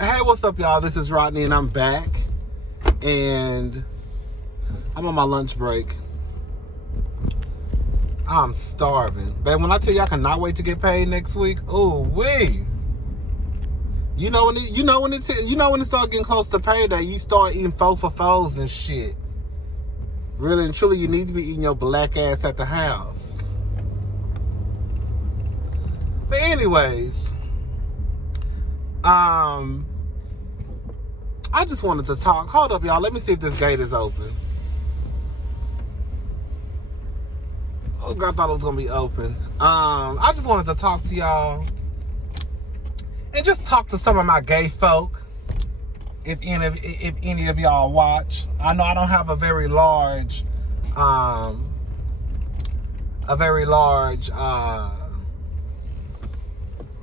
Hey, what's up, y'all? This is Rodney, and I'm back. And I'm on my lunch break. I'm starving. Babe, when I tell you I cannot wait to get paid next week, ooh wee. You know when it start getting close to payday, you start eating 4 for 4s and shit. Really and truly, you need to be eating your black ass at the house. But anyways, I just wanted to talk. Hold up, y'all. Let me see if this gate is open. Oh, God, I thought it was going to be open. I just wanted to talk to y'all and just talk to some of my gay folk. If any of y'all watch. I know I don't have a very large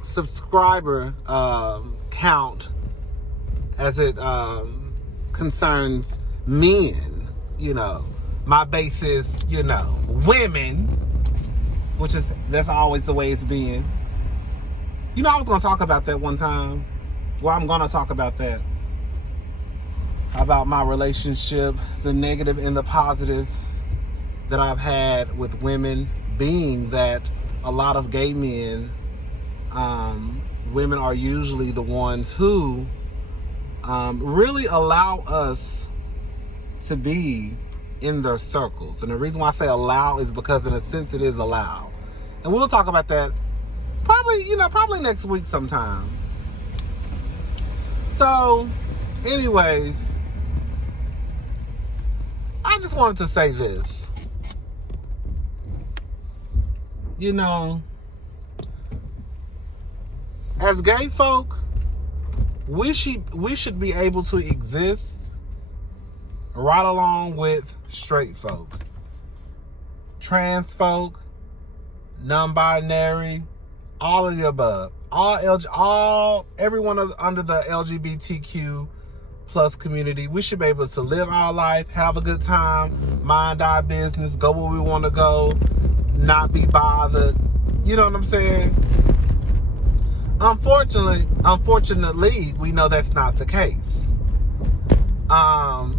subscriber count as it concerns men. You know, my base is, women, which is, that's always the way it's been. I was going to talk about that one time. Well, I'm going to talk about that. About my relationship, the negative and the positive that I've had with women, being that a lot of gay men, women are usually the ones who really allow us to be in their circles. And the reason why I say allow is because in a sense it is allowed. And we'll talk about that probably next week sometime. So, anyways, I just wanted to say this. As gay folk, we should be able to exist right along with straight folk, trans folk, non-binary, all of the above, everyone under the LGBTQ plus community. We should be able to live our life, have a good time, mind our business, go where we want to go, not be bothered. You know what I'm saying? Unfortunately, we know that's not the case. I'll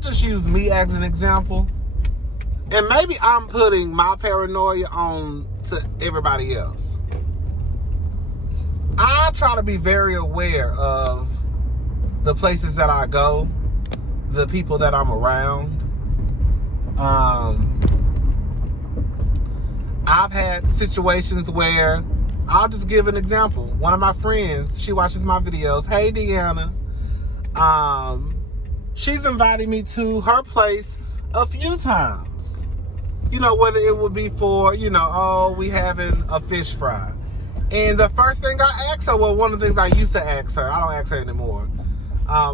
just use me as an example. And maybe I'm putting my paranoia on to everybody else. I try to be very aware of the places that I go, the people that I'm around. I've had situations where, I'll just give an example. One of my friends, she watches my videos. Hey, Deanna. She's invited me to her place a few times. Whether it would be for, we having a fish fry. And the first thing I asked her, well, one of the things I used to ask her, I don't ask her anymore.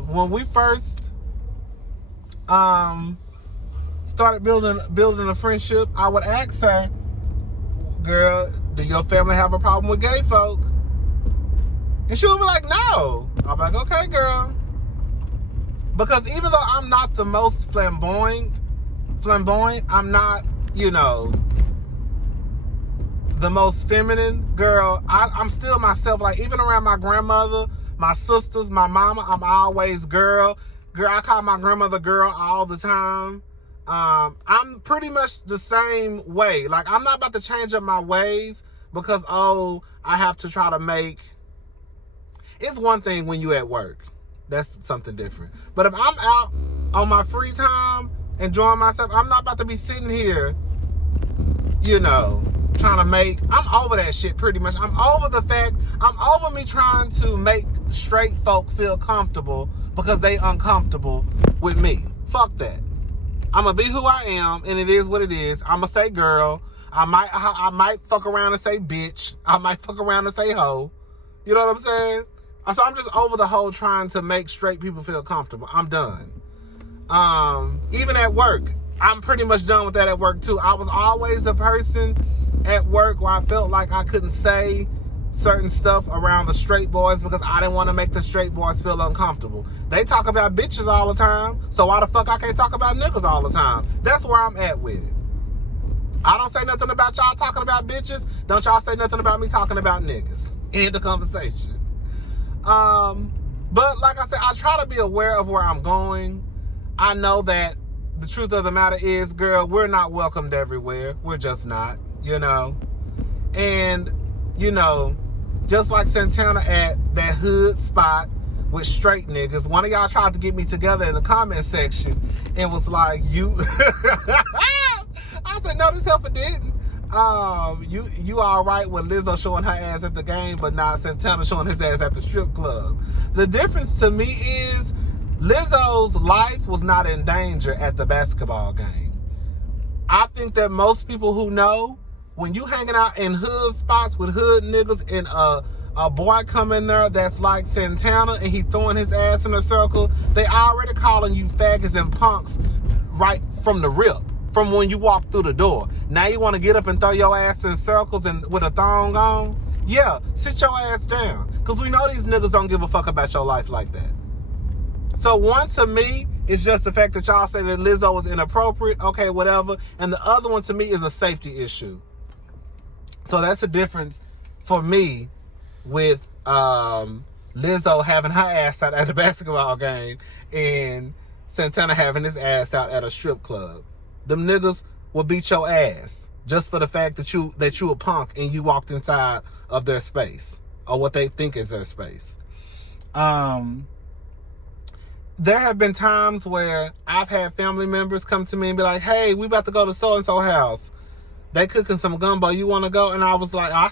When we first started building a friendship, I would ask her, girl, do your family have a problem with gay folk? And she would be like, no. I'll be like, okay, girl. Because even though I'm not the most flamboyant, I'm not, the most feminine, girl, I'm still myself. Like, even around my grandmother, my sisters, my mama, I'm always girl. Girl, I call my grandmother girl all the time. I'm pretty much the same way. Like, I'm not about to change up my ways because, I have to try to make... It's one thing when you at work. That's something different. But if I'm out on my free time, enjoying myself, I'm not about to be sitting here, trying to make... I'm over that shit pretty much. I'm over me trying to make straight folk feel comfortable because they uncomfortable with me. Fuck that. I'm gonna be who I am, and it is what it is. I'm gonna say girl. I might fuck around and say bitch. I might fuck around and say hoe. You know what I'm saying? So I'm just over the whole trying to make straight people feel comfortable. I'm done. Even at work, I'm pretty much done with that at work too. I was always the person at work where I felt like I couldn't say certain stuff around the straight boys because I didn't want to make the straight boys feel uncomfortable. They talk about bitches all the time, so why the fuck I can't talk about niggas all the time? That's where I'm at with it. I don't say nothing about y'all talking about bitches. Don't y'all say nothing about me talking about niggas. End the conversation. But like I said, I try to be aware of where I'm going. I know that the truth of the matter is, girl, we're not welcomed everywhere. We're just not, you know. And, you know, just like Santana at that hood spot with straight niggas, one of y'all tried to get me together in the comment section and was like, you... I said, no, this helper didn't. You all right with Lizzo showing her ass at the game, but not Santana showing his ass at the strip club. The difference to me is Lizzo's life was not in danger at the basketball game. I think that most people who know, when you hanging out in hood spots with hood niggas and a boy come in there that's like Santana and he throwing his ass in a circle, they already calling you faggots and punks right from the rip. From when you walk through the door. Now you want to get up and throw your ass in circles and with a thong on? Yeah, sit your ass down. Because we know these niggas don't give a fuck about your life like that. So one to me is just the fact that y'all say that Lizzo was inappropriate. Okay, whatever. And the other one to me is a safety issue. So that's the difference for me with Lizzo having her ass out at a basketball game and Santana having his ass out at a strip club. Them niggas will beat your ass just for the fact that you a punk and you walked inside of their space or what they think is their space. There have been times where I've had family members come to me and be like, hey, we about to go to so-and-so house. They cooking some gumbo. You want to go? And I was like, I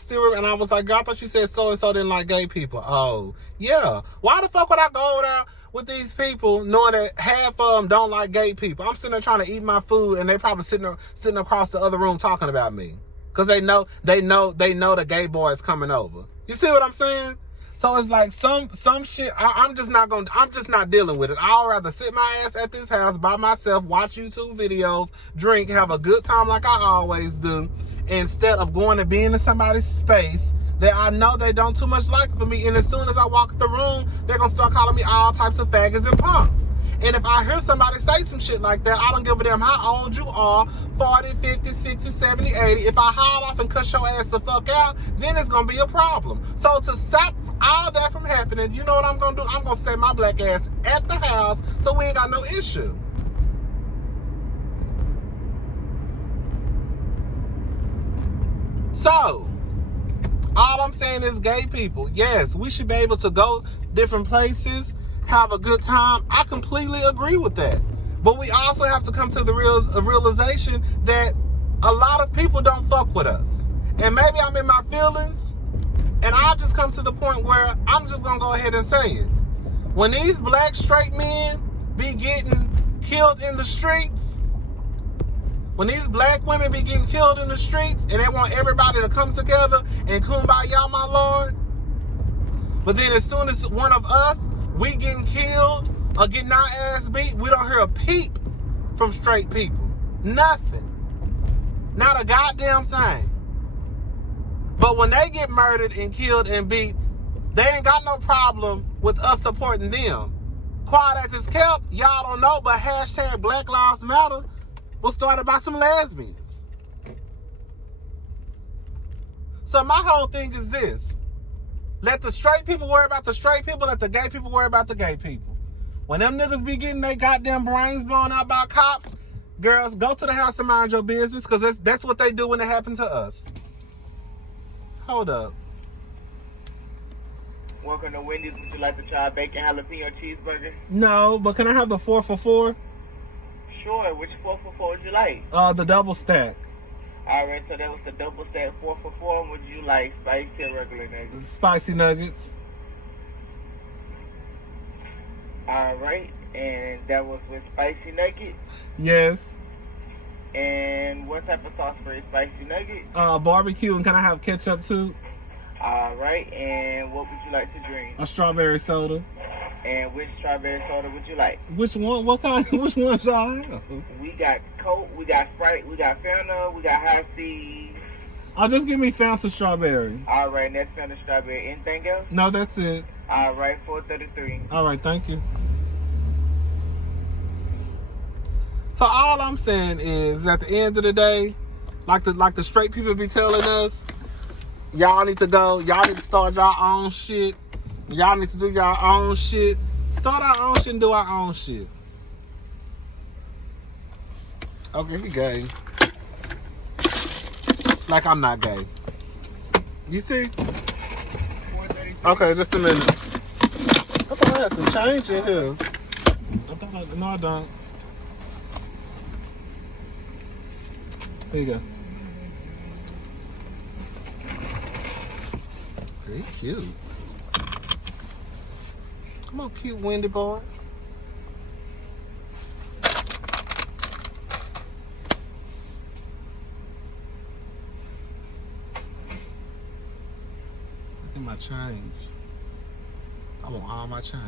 was like, girl, I thought you said so-and-so didn't like gay people. Oh, yeah. Why the fuck would I go over there with these people knowing that half of them don't like gay people? I'm sitting there trying to eat my food and they probably sitting across the other room talking about me. Because they know the gay boy is coming over. You see what I'm saying? So it's like some shit, I'm just not dealing with it. I'd rather sit my ass at this house by myself, watch YouTube videos, drink, have a good time like I always do, instead of going and being in somebody's space that I know they don't too much like for me. And as soon as I walk the room, they're going to start calling me all types of faggots and punks. And if I hear somebody say some shit like that, I don't give a damn how old you are, 40, 50, 60, 70, 80. If I haul off and cut your ass the fuck out, then it's going to be a problem. So to stop all that from happening, you know what I'm going to do? I'm going to set my black ass at the house so we ain't got no issue. So, all I'm saying is gay people, yes, we should be able to go different places, have a good time. I completely agree with that. But we also have to come to the realization that a lot of people don't fuck with us. And maybe I'm in my feelings, and I've just come to the point where I'm just going to go ahead and say it. When these black straight men be getting killed in the streets, when these black women be getting killed in the streets and they want everybody to come together and kumbaya, my Lord, but then as soon as one of us, we getting killed or getting our ass beat, we don't hear a peep from straight people. Nothing. Not a goddamn thing. But when they get murdered and killed and beat, they ain't got no problem with us supporting them. Quiet as it's kept, y'all don't know, but hashtag Black Lives Matter was started by some lesbians. So my whole thing is this. Let the straight people worry about the straight people. Let the gay people worry about the gay people. When them niggas be getting their goddamn brains blown out by cops, girls, go to the house and mind your business, because that's what they do when it happens to us. Hold up. Welcome to Wendy's. Would you like to try a bacon jalapeno cheeseburger? No, but can I have the 4 for $4? Sure. Which 4 for $4 would you like? The double stack. Alright, so that was the double stack 4 for $4. Would you like spicy or regular nuggets? Spicy nuggets. Alright, and that was with spicy nuggets? Yes. And what type of sauce for your spicy nugget? Barbecue, and can I have ketchup too? Alright, and what would you like to drink? A strawberry soda. And which strawberry soda would you like? Which one? What kind? Which one y'all have? We got Coke, we got Sprite, we got Fanta, we got High C. Just give me Fanta strawberry. Alright, and that's Fanta strawberry. Anything else? No, that's it. Alright, $4.33. Alright, thank you. So all I'm saying is, at the end of the day, like the straight people be telling us, y'all need to go, y'all need to start y'all own shit. Y'all need to do y'all own shit. Start our own shit and do our own shit. Okay, he gay. Like I'm not gay. You see? Okay, just a minute. I thought I had some change in here. No, I don't. Here you go. Very cute. Come on, cute Wendy boy. Look at my change. I want all my change.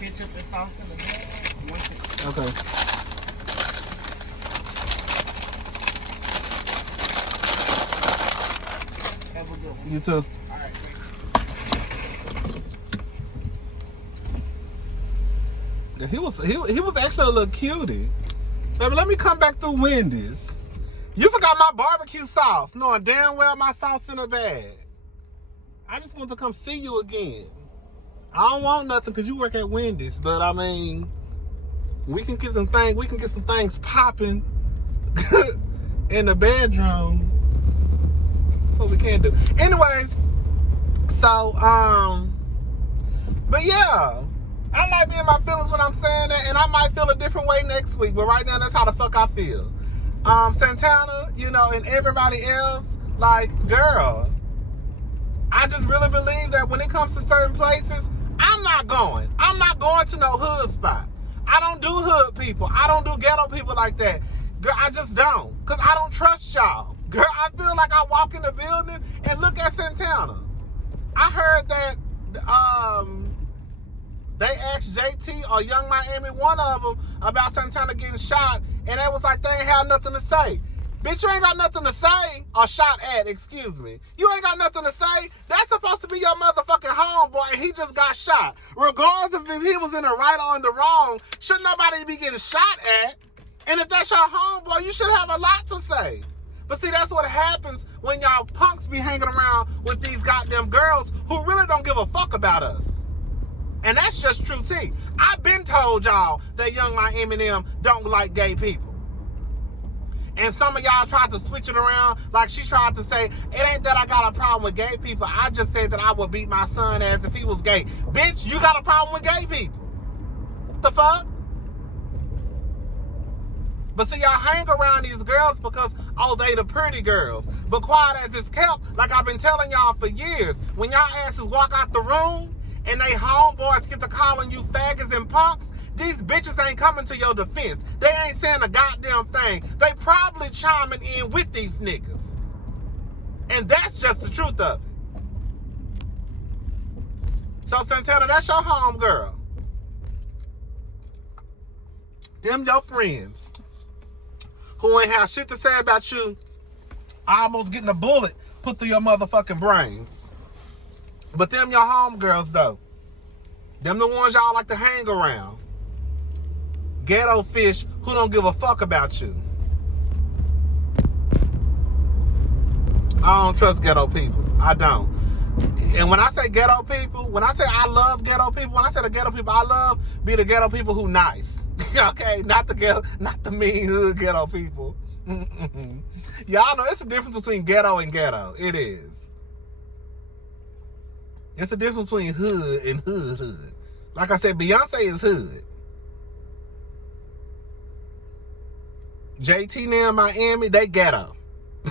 Ketchup and sauce in the bag. Okay. Have a good one. You too. All right. Yeah, he was actually a little cutie. Baby, let me come back through Wendy's. You forgot my barbecue sauce, knowing damn well my sauce in a bag. I just want to come see you again. I don't want nothing because you work at Wendy's, but I mean, we can get some things popping in the bedroom. That's what we can do. Anyways, so but yeah, I might be in my feelings when I'm saying that, and I might feel a different way next week. But right now, that's how the fuck I feel. Santana, you know, and everybody else, like, girl, I just really believe that when it comes to certain places, I'm not going to no hood spot. I don't do hood people. I don't do ghetto people like that. Girl, I just don't. Because I don't trust y'all. Girl, I feel like I walk in the building and look at Santana. I heard that they asked JT or Young Miami, one of them, about Santana getting shot, and they was like, they ain't have nothing to say. Bitch, you ain't got nothing to say, or shot at, excuse me. You ain't got nothing to say. That's supposed to be your motherfucking homeboy, and he just got shot. Regardless of if he was in the right or in the wrong, should nobody be getting shot at? And if that's your homeboy, you should have a lot to say. But see, that's what happens when y'all punks be hanging around with these goddamn girls who really don't give a fuck about us. And that's just true tea. I've been told y'all that Young Miami and them don't like gay people. And some of y'all tried to switch it around, like she tried to say, it ain't that I got a problem with gay people. I just said that I would beat my son ass if he was gay. Bitch, you got a problem with gay people. What the fuck? But see, y'all hang around these girls because, oh, they the pretty girls. But quiet as it's kept, like I've been telling y'all for years, when y'all asses walk out the room and they homeboys get to calling you faggots and punks, these bitches ain't coming to your defense. They ain't saying a goddamn thing. They probably chiming in with these niggas. And that's just the truth of it. So Santana, that's your home girl. Them your friends who ain't have shit to say about you, almost getting a bullet put through your motherfucking brains. But them your homegirls though. Them the ones y'all like to hang around. Ghetto fish who don't give a fuck about you. I don't trust ghetto people. I don't. And when I say ghetto people, when I say I love ghetto people, when I say the ghetto people I love, be the ghetto people who nice. Okay, not the mean hood ghetto people. Y'all know it's a difference between ghetto and ghetto. It is. It's a difference between hood and hood. Like I said, Beyonce is hood. JT now in Miami, they ghetto.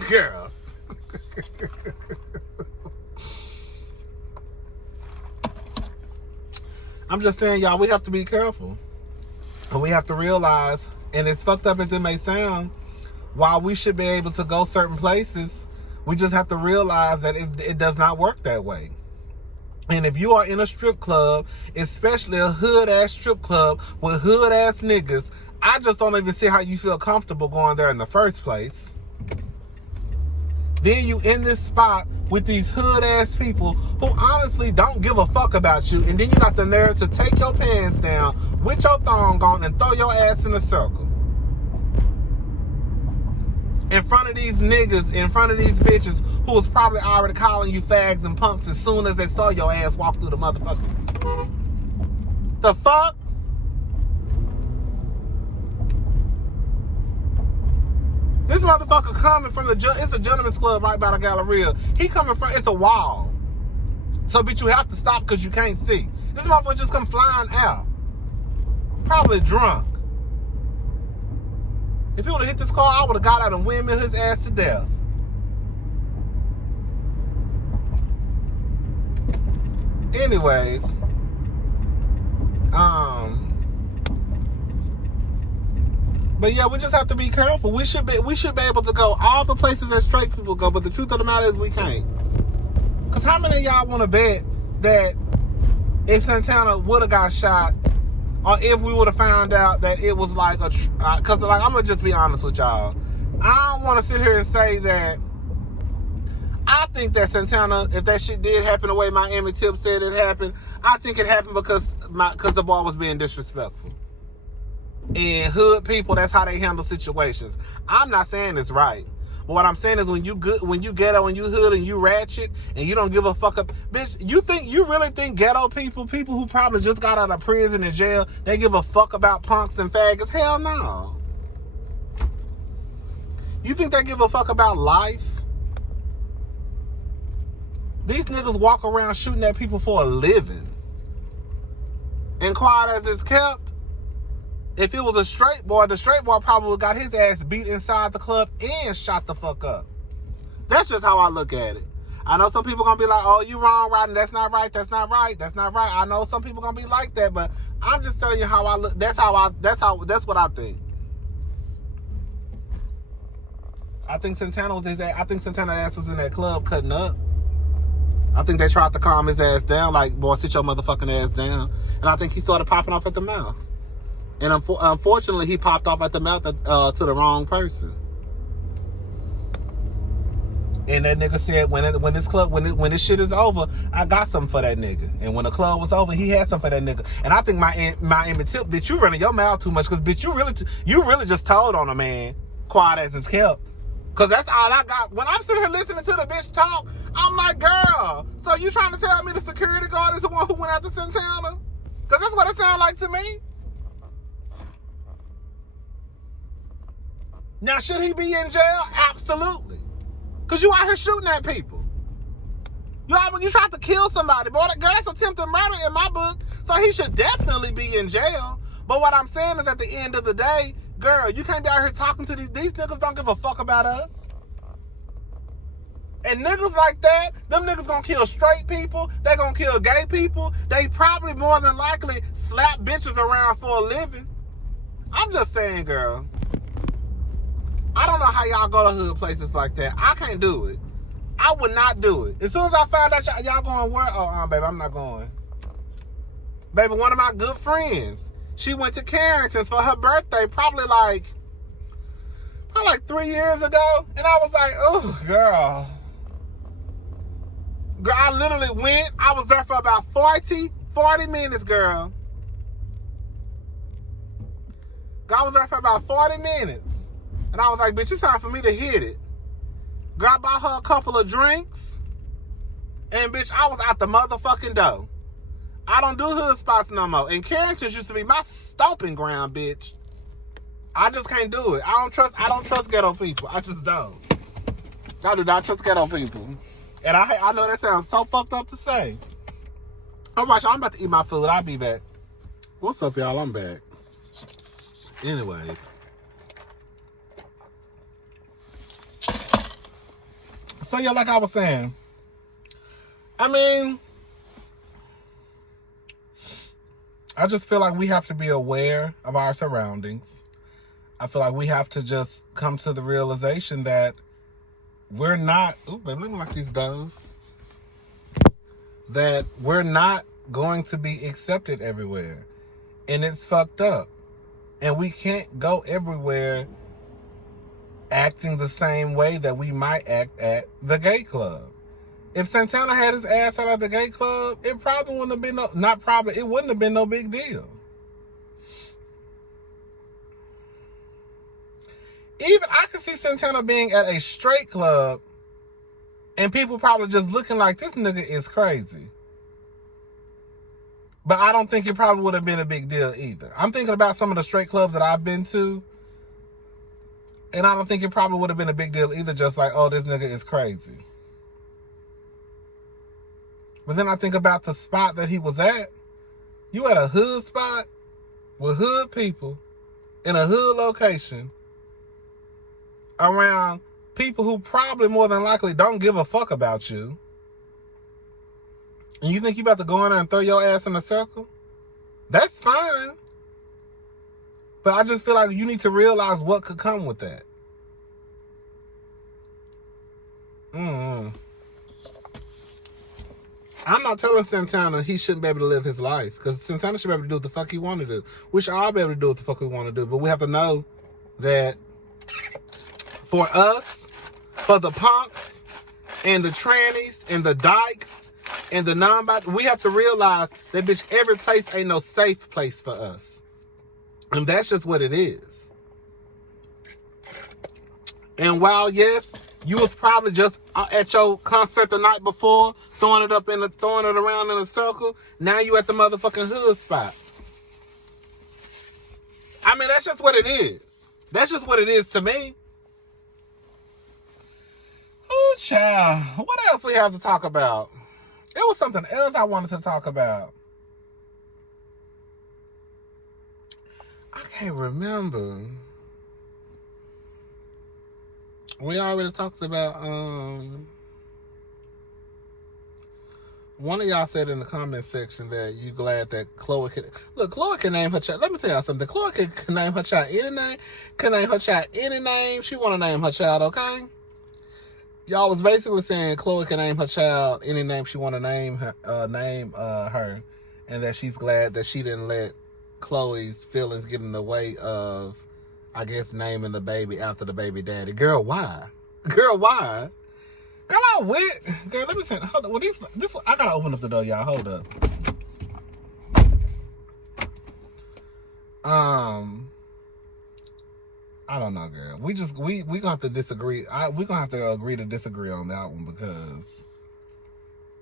Girl. I'm just saying, y'all, we have to be careful. And we have to realize, and as fucked up as it may sound, while we should be able to go certain places, we just have to realize that it does not work that way. And if you are in a strip club, especially a hood-ass strip club with hood-ass niggas, I just don't even see how you feel comfortable going there in the first place. Then you in this spot with these hood-ass people who honestly don't give a fuck about you, and then you got the nerve to take your pants down with your thong on and throw your ass in a circle. in front of these niggas, in front of these bitches who was probably already calling you fags and punks as soon as they saw your ass walk through the motherfucker. The fuck? This motherfucker coming from it's a gentleman's club right by the Galleria. He coming from, it's a wall. So bitch, you have to stop because you can't see. This motherfucker just come flying out. Probably drunk. If he would have hit this car, I would have got out and windmill his ass to death. Anyways, but yeah, we just have to be careful. We should be able to go all the places that straight people go, but the truth of the matter is we can't. Cause how many of y'all want to bet that if Santana would have got shot, or if we would have found out that it was like cause like I'm gonna just be honest with y'all, I don't want to sit here and say that I think that Santana, if that shit did happen the way Miami Tip said it happened, I think it happened because the boy was being disrespectful. And hood people, that's how they handle situations. I'm not saying it's right. But what I'm saying is when you ghetto and you hood and you ratchet and you don't give a fuck up, bitch, you really think ghetto people who probably just got out of prison and jail, they give a fuck about punks and faggots? Hell no. You think they give a fuck about life? These niggas walk around shooting at people for a living. And quiet as it's kept, if it was a straight boy, the straight boy probably got his ass beat inside the club and shot the fuck up. That's just how I look at it. I know some people gonna be like, oh, you wrong, Rodney. That's not right. That's not right. That's not right. I know some people gonna be like that, but I'm just telling you how I look. That's what I think. I think Santana's ass was in that club cutting up. I think they tried to calm his ass down, like, boy, sit your motherfucking ass down. And I think he started popping off at the mouth. And unfortunately, he popped off at the mouth to the wrong person. And that nigga said, when this shit is over, I got something for that nigga. And when the club was over, he had something for that nigga. And I think my Tip, bitch, you running your mouth too much, because bitch, you really just told on a man, quiet as it's kept. Because that's all I got. When I'm sitting here listening to the bitch talk, I'm like, girl, so you trying to tell me the security guard is the one who went after Santana? Because that's what it sounds like to me. Now, should he be in jail? Absolutely. Because you out here shooting at people. You tried to kill somebody. Boy, girl, that's attempted murder in my book. So he should definitely be in jail. But what I'm saying is at the end of the day, girl, you can't be out here talking to these niggas don't give a fuck about us. And niggas like that, them niggas gonna kill straight people. They gonna kill gay people. They probably more than likely slap bitches around for a living. I'm just saying, girl. I don't know how y'all go to hood places like that. I can't do it. I would not do it. As soon as I found out y'all going where? Oh, baby, I'm not going. Baby, one of my good friends, she went to Carrington's for her birthday probably like 3 years ago. And I was like, oh, girl. Girl, I literally went. I was there for about 40 minutes, girl. I was there for about 40 minutes. And I was like, bitch, it's time for me to hit it. Girl, I bought her a couple of drinks. And, bitch, I was out the motherfucking door. I don't do hood spots no more. And Carrington's used to be my stomping ground, bitch. I just can't do it. I don't trust ghetto people. I just don't. I do not trust ghetto people. And I know that sounds so fucked up to say. All right, y'all, I'm about to eat my food. I'll be back. What's up, y'all? I'm back. Anyways. So, yeah, like I was saying, I mean, I just feel like we have to be aware of our surroundings. I feel like we have to just come to the realization that we're not, ooh, baby, let me like these doves, that we're not going to be accepted everywhere. And it's fucked up. And we can't go everywhere acting the same way that we might act at the gay club. If Santana had his ass out at the gay club, it probably wouldn't have been it wouldn't have been no big deal. Even I can see Santana being at a straight club and people probably just looking like, this nigga is crazy. But I don't think it probably would have been a big deal either. I'm thinking about some of the straight clubs that I've been to, and I don't think it probably would have been a big deal either, just like, oh, this nigga is crazy. But then I think about the spot that he was at. You at a hood spot with hood people in a hood location around people who probably more than likely don't give a fuck about you. And you think you about to go in there and throw your ass in a circle? That's fine. But I just feel like you need to realize what could come with that. I'm not telling Santana he shouldn't be able to live his life, because Santana should be able to do what the fuck he want to do. We should all be able to do what the fuck we want to do, but we have to know that for us, for the punks and the trannies and the dykes and the non-binary, we have to realize that, bitch, every place ain't no safe place for us. And that's just what it is. And while, yes, you was probably just at your concert the night before, throwing it around in a circle, now you at the motherfucking hood spot. I mean, that's just what it is. That's just what it is to me. Oh, child. What else we have to talk about? It was something else I wanted to talk about. I can't remember. We already talked about, one of y'all said in the comment section that you glad that Chloe can name her child. Let me tell y'all something. Chloe can name her child any name she want to name her child, okay? Y'all was basically saying Chloe can name her child any name she want to name her, and that she's glad that she didn't let Chloe's feelings get in the way of, I guess, naming the baby after the baby daddy. Girl, why? Girl, why? Girl, I went. Girl, let me say. Hold up. Well, this. I gotta open up the door, y'all. Hold up. I don't know, girl. We gonna have to disagree. We gonna have to agree to disagree on that one, because,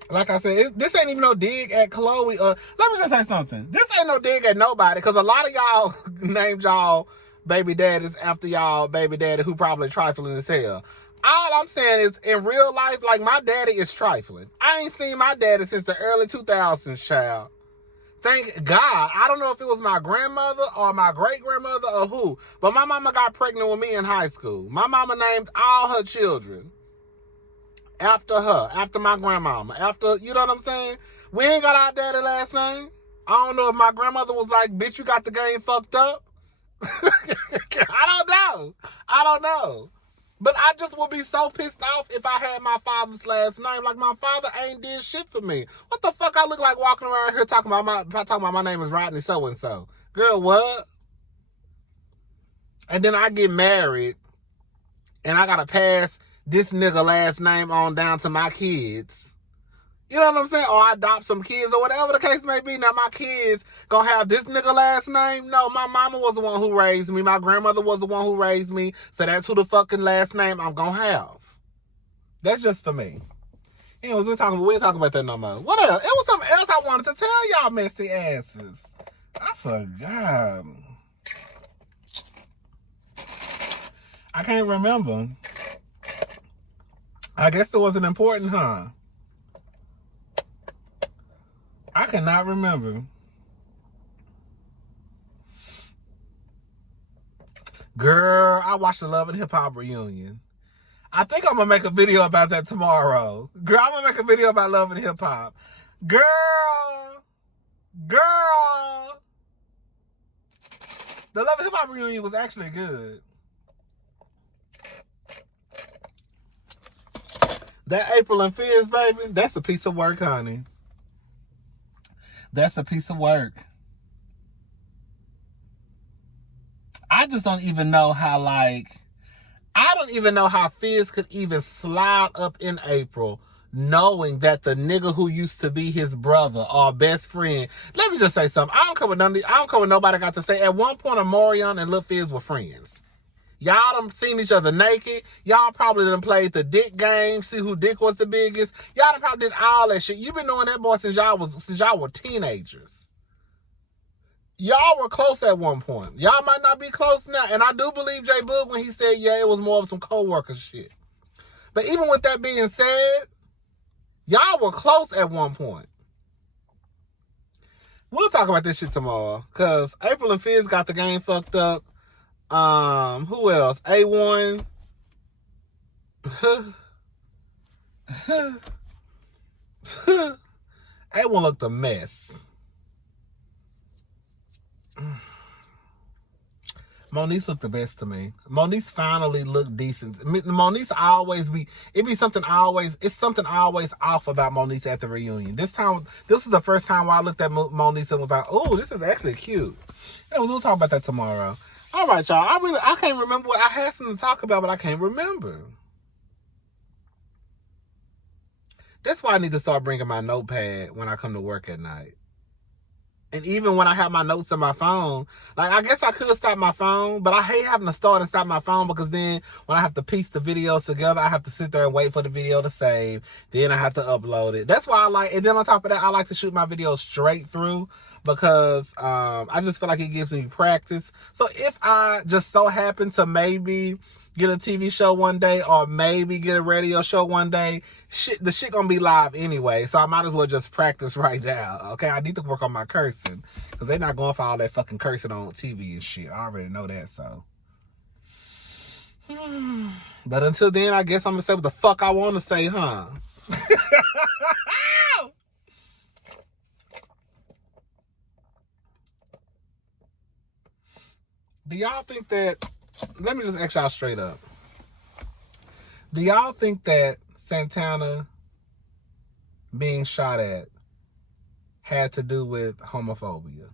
like I said, this ain't even no dig at Chloe. Let me just say something. This ain't no dig at nobody, because a lot of y'all named y'all baby daddies after y'all baby daddy who probably trifling as hell. All I'm saying is, in real life, like, my daddy is trifling. I ain't seen my daddy since the early 2000s, child. Thank God. I don't know if it was my grandmother or my great-grandmother or who, but my mama got pregnant with me in high school. My mama named all her children after her, after my grandmama, after, you know what I'm saying? We ain't got our daddy last name. I don't know if my grandmother was like, bitch, you got the game fucked up. I don't know. But I just would be so pissed off if I had my father's last name. Like, my father ain't did shit for me. What the fuck I look like walking around here talking about my name is Rodney so-and-so? Girl, what? And then I get married, and I gotta pass this nigga last name on down to my kids. You know what I'm saying? Or I adopt some kids, or whatever the case may be. Now my kids gonna have this nigga last name? No, my mama was the one who raised me. My grandmother was the one who raised me. So that's who the fucking last name I'm gonna have. That's just for me. Anyways, we ain't talking about that no more. What else? It was something else I wanted to tell y'all messy asses. I forgot. I can't remember. I guess it wasn't important, huh? I cannot remember. Girl, I watched the Love and Hip Hop reunion. I think I'm going to make a video about that tomorrow. Girl, I'm going to make a video about Love and Hip Hop. Girl. The Love and Hip Hop reunion was actually good. That April and Fizz, baby, that's a piece of work, honey. That's a piece of work. I just don't even know how, I don't even know how Fizz could even slide up in April knowing that the nigga who used to be his brother or best friend, let me just say something. I don't care what nobody got to say. At one point, Omarion and Lil Fizz were friends. Y'all done seen each other naked. Y'all probably done played the dick game, see who dick was the biggest. Y'all done probably did all that shit. You've been knowing that boy since y'all were teenagers. Y'all were close at one point. Y'all might not be close now. And I do believe J Boog when he said, yeah, it was more of some co-worker shit. But even with that being said, y'all were close at one point. We'll talk about this shit tomorrow. Because April and Fizz got the game fucked up. Who else? A1. A1 looked a mess. Moniece looked the best to me. Moniece finally looked decent. Moniece it's something always off about Moniece at the reunion. This is the first time where I looked at Moniece and was like, oh, this is actually cute. And we'll talk about that tomorrow. All right, y'all. I can't remember what I had something to talk about, but I can't remember. That's why I need to start bringing my notepad when I come to work at night. And even when I have my notes on my phone, like, I guess I could stop my phone, but I hate having to start and stop my phone because then when I have to piece the videos together, I have to sit there and wait for the video to save. Then I have to upload it. That's why and then on top of that, I like to shoot my videos straight through because I just feel like it gives me practice. So if I just so happen to maybe get a TV show one day or maybe get a radio show one day, the shit gonna be live anyway, so I might as well just practice right now, okay? I need to work on my cursing, because they're not going for all that fucking cursing on TV and shit. I already know that, so. But until then, I guess I'm gonna say what the fuck I want to say, huh? Do y'all think that, let me just ask y'all straight up. Do y'all think that Santana being shot at had to do with homophobia?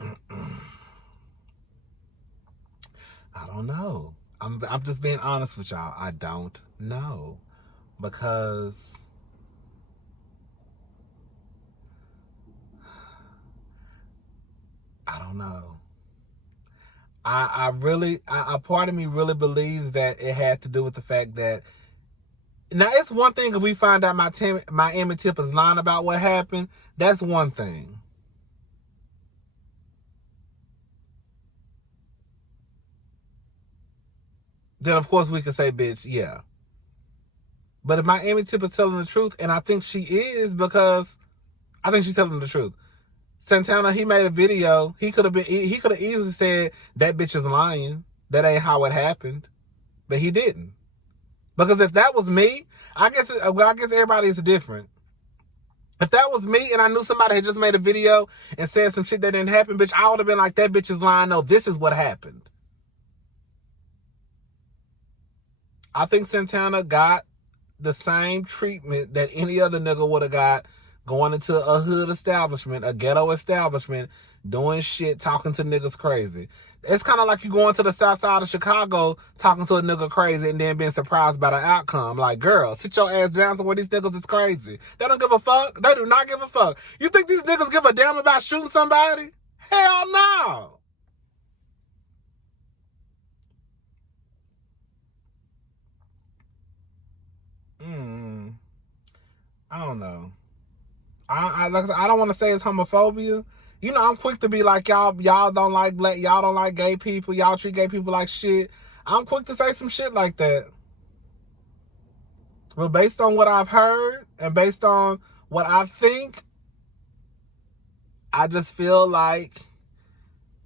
I don't know. I'm just being honest with y'all. I don't know. Because I don't know. A part of me really believes that it had to do with the fact that, now it's one thing if we find out Miami Tip is lying about what happened. That's one thing. Then of course we could say, bitch, yeah. But if Miami Tip is telling the truth, and I think she is, because I think she's telling the truth. Santana, he made a video. He could have easily said, that bitch is lying. That ain't how it happened. But he didn't. Because if that was me, I guess everybody is different. If that was me and I knew somebody had just made a video and said some shit that didn't happen, bitch, I would have been like, that bitch is lying. No, this is what happened. I think Santana got the same treatment that any other nigga would have got going into a hood establishment, a ghetto establishment, doing shit, talking to niggas crazy. It's kind of like you going to the south side of Chicago, talking to a nigga crazy, and then being surprised by the outcome. Like, girl, sit your ass down somewhere, these niggas is crazy. They don't give a fuck. They do not give a fuck. You think these niggas give a damn about shooting somebody? Hell no. I don't know. I don't want to say it's homophobia. You know, I'm quick to be like, y'all don't like black, y'all don't like gay people, y'all treat gay people like shit. I'm quick to say some shit like that. But based on what I've heard and based on what I think, I just feel like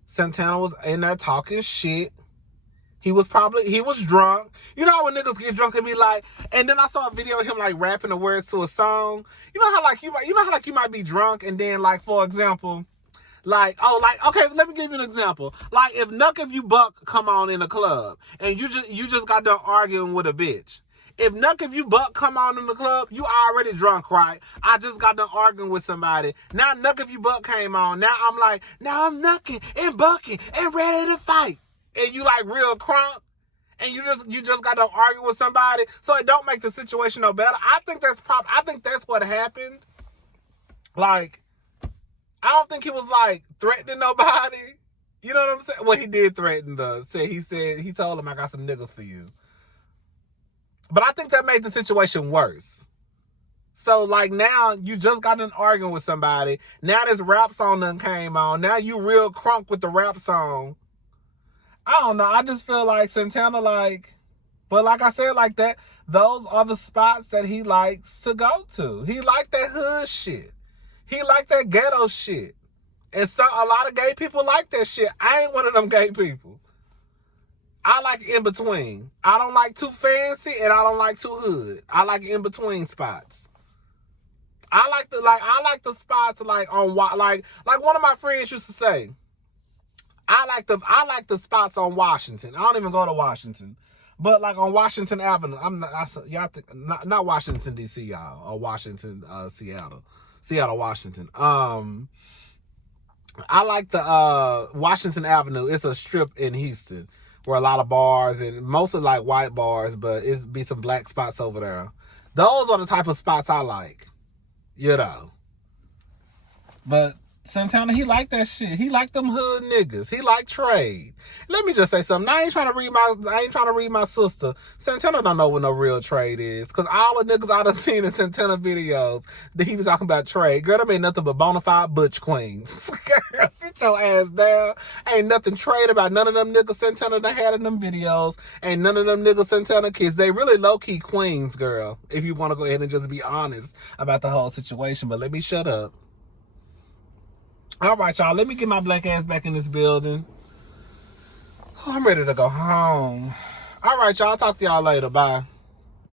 Santana was in there talking shit. He was drunk. You know how when niggas get drunk and be like, and then I saw a video of him like rapping the words to a song. You know how you might be drunk and then like, for example, okay, let me give you an example. Like if Nuck If You Buck come on in a club and you just got done arguing with a bitch. If Nuck If You Buck come on in the club, you already drunk, right? I just got done arguing with somebody. Now Nuck If You Buck came on. Now I'm like, now I'm nucking and bucking and ready to fight. And you like real crunk, and you just got to argue with somebody, so it don't make the situation no better. I think that's what happened. Like, I don't think he was like threatening nobody. You know what I'm saying? Well, he did threaten he told him, I got some niggas for you. But I think that made the situation worse. So, like, now you just got in arguing with somebody. Now this rap song done came on. Now you real crunk with the rap song. I don't know. I just feel like Santana, like, but like I said, like that, those are the spots that he likes to go to. He like that hood shit. He like that ghetto shit. And so a lot of gay people like that shit. I ain't one of them gay people. I like in between. I don't like too fancy and I don't like too hood. I like in between spots. I like the spots like on like one of my friends used to say. I like the spots on Washington. I don't even go to Washington, but like on Washington Avenue. Not Washington D.C. y'all, or Washington Seattle, Washington. I like the Washington Avenue. It's a strip in Houston where a lot of bars and mostly like white bars, but it's be some black spots over there. Those are the type of spots I like, you know. But Santana, he like that shit. He like them hood niggas. He like trade. Let me just say something. I ain't trying to read my sister. Santana don't know what no real trade is. Cause all the niggas I done seen in Santana videos that he was talking about trade. Girl, them ain't nothing but bona fide butch queens. Girl, sit your ass down. Ain't nothing trade about none of them niggas Santana done had in them videos. Ain't none of them niggas Santana kids. They really low-key queens, girl. If you want to go ahead and just be honest about the whole situation. But let me shut up. All right, y'all. Let me get my black ass back in this building. Oh, I'm ready to go home. All right, y'all. Talk to y'all later. Bye.